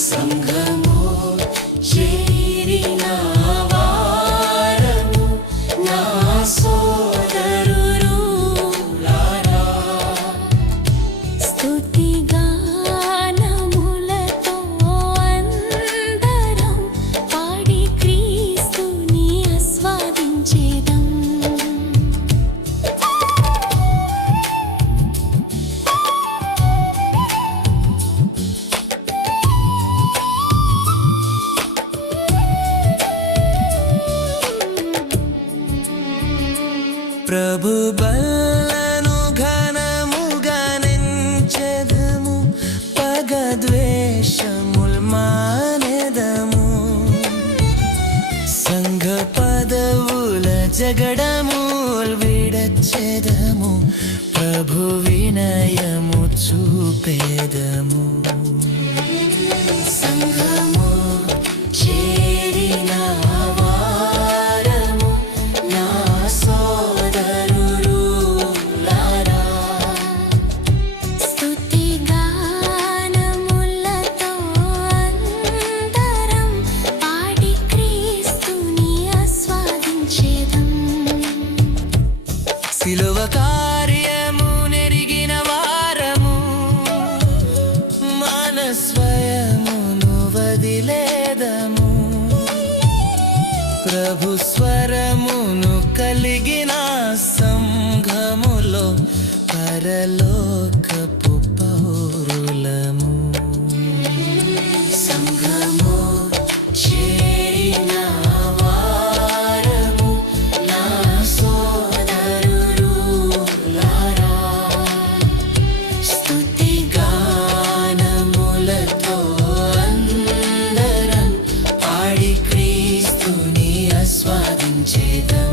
Sangha. ప్రభు బలను ఘనముగా నెంచెదము పగద్వేషముల్ మానెదము. సంఘ పదవుల జగడముల్ విడచెదము ప్రభు వినయము చూపేదము సిలువ కార్యము నెరిగిన వారము మన స్వయమును వదిలేదము ప్రభు స్వరమును కలిగిన సంఘములో పరలోక Jesus.